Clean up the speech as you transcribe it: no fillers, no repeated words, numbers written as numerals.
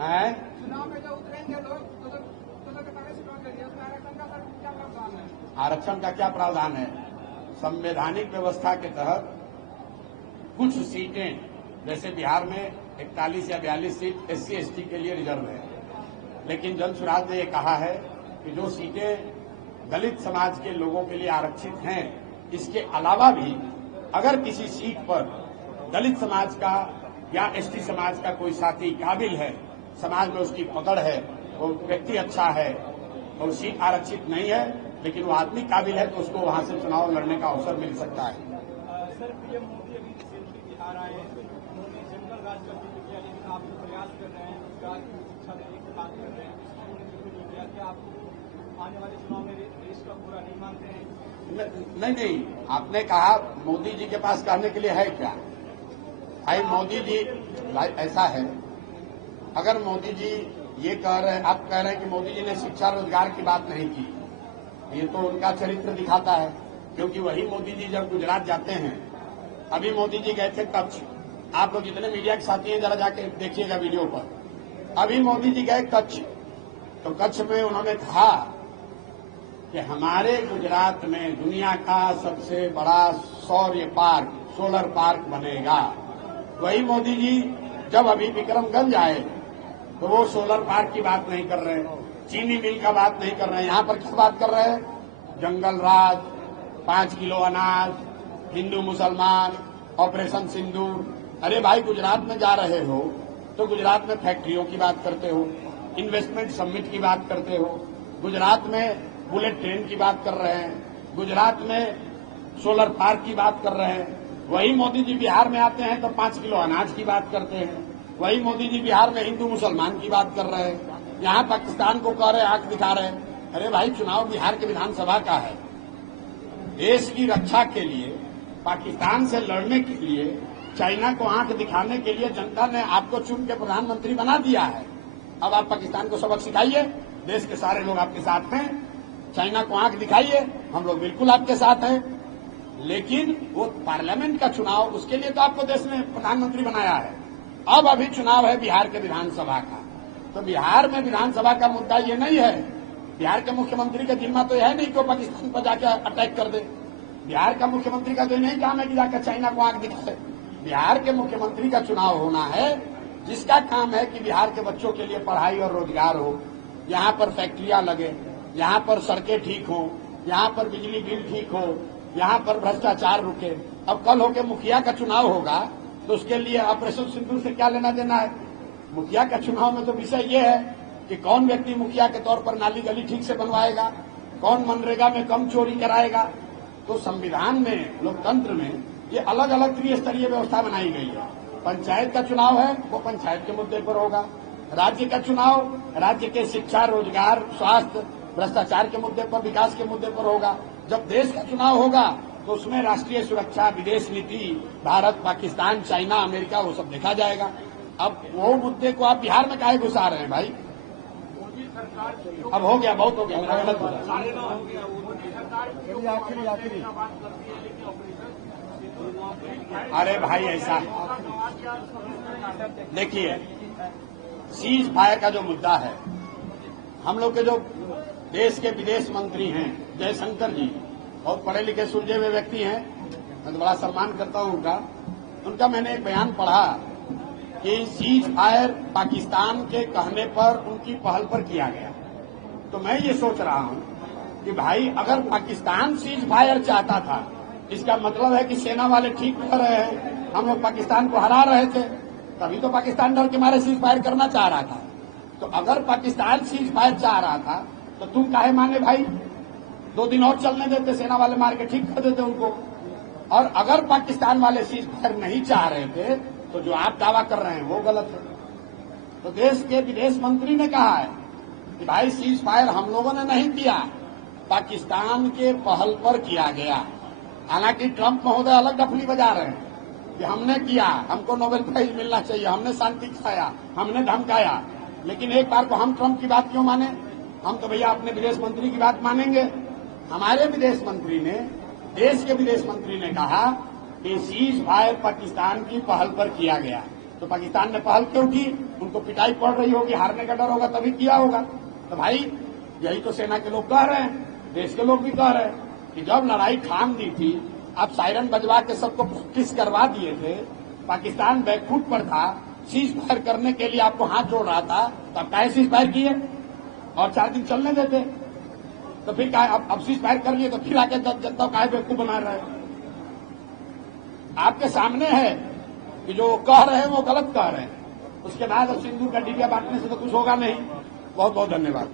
है। चुनाव में जो उतरेंगे लोग तो चुनाव के लिए आरक्षण का क्या प्रावधान है? आरक्षण का क्या प्रावधान है? संवैधानिक व्यवस्था के तहत कुछ सीटें, जैसे बिहार में 41 या 42 सीट SC ST के लिए रिजर्व है, लेकिन जन सुराज ने ये कहा है कि जो सीटें दलित समाज के लोगों के लिए आरक्षित हैं, इसके अलावा भी अगर किसी सीट पर दलित समाज का या ST समाज का कोई साथी काबिल है, समाज में उसकी पकड़ है, वो व्यक्ति अच्छा है और सीट आरक्षित नहीं है लेकिन वो आदमी काबिल है, तो उसको वहां से चुनाव लड़ने का अवसर मिल सकता है। सर, पीएम मोदी अभी रिसेंटली बिहार आए हैं, उन्होंने जनरल राज करने के लिए, लेकिन आप जो प्रयास कर रहे हैं रोजगार की शिक्षा देने की बात कर रहे हैं, उन्होंने बिल्कुल नहीं किया। क्या आपको आने वाले चुनाव में देश का पूरा नहीं मानते हैं? नहीं, आपने कहा मोदी जी के पास कहने के लिए है क्या? भाई मोदी जी, भाई ऐसा है, अगर मोदी जी ये कह रहे हैं, आप कह रहे हैं कि मोदी जी ने शिक्षा रोजगार की बात नहीं की, ये तो उनका चरित्र दिखाता है, क्योंकि वही मोदी जी जब गुजरात जाते हैं, अभी मोदी जी गए थे कच्छ, आप लोग जितने मीडिया के साथी हैं जरा जाके देखिएगा वीडियो पर, अभी मोदी जी गए कच्छ, तो कच्छ में उन्होंने कहा कि हमारे गुजरात में दुनिया का सबसे बड़ा सौर्य पार्क, सोलर पार्क बनेगा। वही मोदी जी जब अभी विक्रमगंज आए तो वो सोलर पार्क की बात नहीं कर रहे, चीनी मिल का बात नहीं कर रहे हैं, यहाँ पर किस बात कर रहे हैं? जंगल राज, 5 किलो अनाज, हिंदू मुसलमान, ऑपरेशन सिंदूर। अरे भाई, गुजरात में जा रहे हो तो गुजरात में फैक्ट्रियों की बात करते हो, इन्वेस्टमेंट समिट की बात करते हो, गुजरात में बुलेट ट्रेन की बात कर रहे हैं, गुजरात में सोलर पार्क की बात कर रहे हैं। वही मोदी जी बिहार में आते हैं तो 5 किलो अनाज की बात करते हैं। वही मोदी जी बिहार में हिंदू मुसलमान की बात कर रहे हैं, यहाँ पाकिस्तान को कह रहे, आंख दिखा रहे हैं। अरे भाई, चुनाव बिहार के विधानसभा का है, देश की रक्षा के लिए, पाकिस्तान से लड़ने के लिए, चाइना को आंख दिखाने के लिए जनता ने आपको चुन के प्रधानमंत्री बना दिया है। अब आप पाकिस्तान को सबक सिखाइए, देश के सारे लोग आपके साथ हैं, चाइना को आंख दिखाइए, हम लोग बिल्कुल आपके साथ हैं। लेकिन वो पार्लियामेंट का चुनाव, उसके लिए तो आपको देश ने प्रधानमंत्री बनाया है। अब अभी चुनाव है बिहार के विधानसभा का, तो बिहार में विधानसभा का मुद्दा ये नहीं है, बिहार के मुख्यमंत्री का जिम्मा तो यह है नहीं कि वो पाकिस्तान पर जाकर अटैक कर दे। बिहार का मुख्यमंत्री का तो नहीं काम है कि जाकर चाइना को आंख दिखाए। बिहार के मुख्यमंत्री का चुनाव होना है जिसका काम है कि बिहार के बच्चों के लिए पढ़ाई और रोजगार हो, यहाँ पर फैक्ट्रियां लगे, यहाँ पर सड़कें ठीक हो, यहाँ पर बिजली बिल ठीक हो, यहाँ पर भ्रष्टाचार रुके। अब कल होकर मुखिया का चुनाव होगा तो उसके लिए ऑपरेशन सिंदूर से क्या लेना देना है? मुखिया का चुनाव में तो विषय ये है कि कौन व्यक्ति मुखिया के तौर पर नाली गली ठीक से बनवाएगा, कौन मनरेगा में कम चोरी कराएगा। तो संविधान में, लोकतंत्र में ये अलग अलग त्रिस्तरीय व्यवस्था बनाई गई है। पंचायत का चुनाव है, वो पंचायत के मुद्दे पर होगा। राज्य का चुनाव राज्य के शिक्षा, रोजगार, स्वास्थ्य, भ्रष्टाचार के मुद्दे पर, विकास के मुद्दे पर होगा। जब देश का चुनाव होगा तो उसमें राष्ट्रीय सुरक्षा, विदेश नीति, भारत, पाकिस्तान, चाइना, अमेरिका, वो सब देखा जाएगा। अब वो मुद्दे को आप बिहार में काहे घुसा रहे हैं भाई? अब हो गया, बहुत हो गया, मेरा गलत हो गया। अरे भाई, ऐसा देखिए, सीज फायर का जो मुद्दा है, हम लोग के जो देश के विदेश मंत्री हैं जयशंकर जी, बहुत पढ़े लिखे सुलझे हुए व्यक्ति हैं, मैं तो बड़ा सम्मान करता हूं उनका मैंने एक बयान पढ़ा कि सीज फायर पाकिस्तान के कहने पर, उनकी पहल पर किया गया। तो मैं ये सोच रहा हूं कि भाई, अगर पाकिस्तान सीज फायर चाहता था, इसका मतलब है कि सेना वाले ठीक कर रहे हैं, हम लोग पाकिस्तान को हरा रहे थे, तभी तो पाकिस्तान डर के मारे सीज फायर करना चाह रहा था। तो अगर पाकिस्तान सीज फायर चाह रहा था तो तुम काहे माने भाई? 2 दिन और चलने देते, सेना वाले मार के ठीक कर देते उनको। और अगर पाकिस्तान वाले सीज फायर नहीं चाह रहे थे तो जो आप दावा कर रहे हैं वो गलत है। तो देश के विदेश मंत्री ने कहा है कि भाई, सीज फायर हम लोगों ने नहीं किया, पाकिस्तान के पहल पर किया गया। हालांकि ट्रंप महोदय अलग डफली बजा रहे हैं कि हमने किया, हमको नोबेल प्राइज मिलना चाहिए, हमने शांति खाया, हमने धमकाया। लेकिन एक बार को हम ट्रंप की बात क्यों माने? हम तो भैया अपने विदेश मंत्री की बात मानेंगे। हमारे विदेश मंत्री ने, देश के विदेश मंत्री ने कहा कि सीज फायर पाकिस्तान की पहल पर किया गया। तो पाकिस्तान ने पहल क्यों की? उनको पिटाई पड़ रही होगी, हारने का डर होगा, तभी किया होगा। तो भाई यही तो सेना के लोग कह रहे हैं, देश के लोग भी कह रहे हैं कि जब लड़ाई ठान दी थी, आप सायरन बजवा के सबको प्रैक्टिस करवा दिए थे, पाकिस्तान बैकफुट पर था, सीज फायर करने के लिए आपको हाथ जोड़ रहा था, तो आप काहे सीज फायर किए और 4 दिन चलने देते? तो फिर क्या अब सीज फायर कर लिए तो फिर आके जनता काहे बेवकूफ बना रहे हैं? आपके सामने है कि जो कह रहे हैं वो गलत कह रहे हैं। उसके बाद अब सिंदूर का डिबिया बांटने से तो कुछ होगा नहीं। बहुत बहुत धन्यवाद।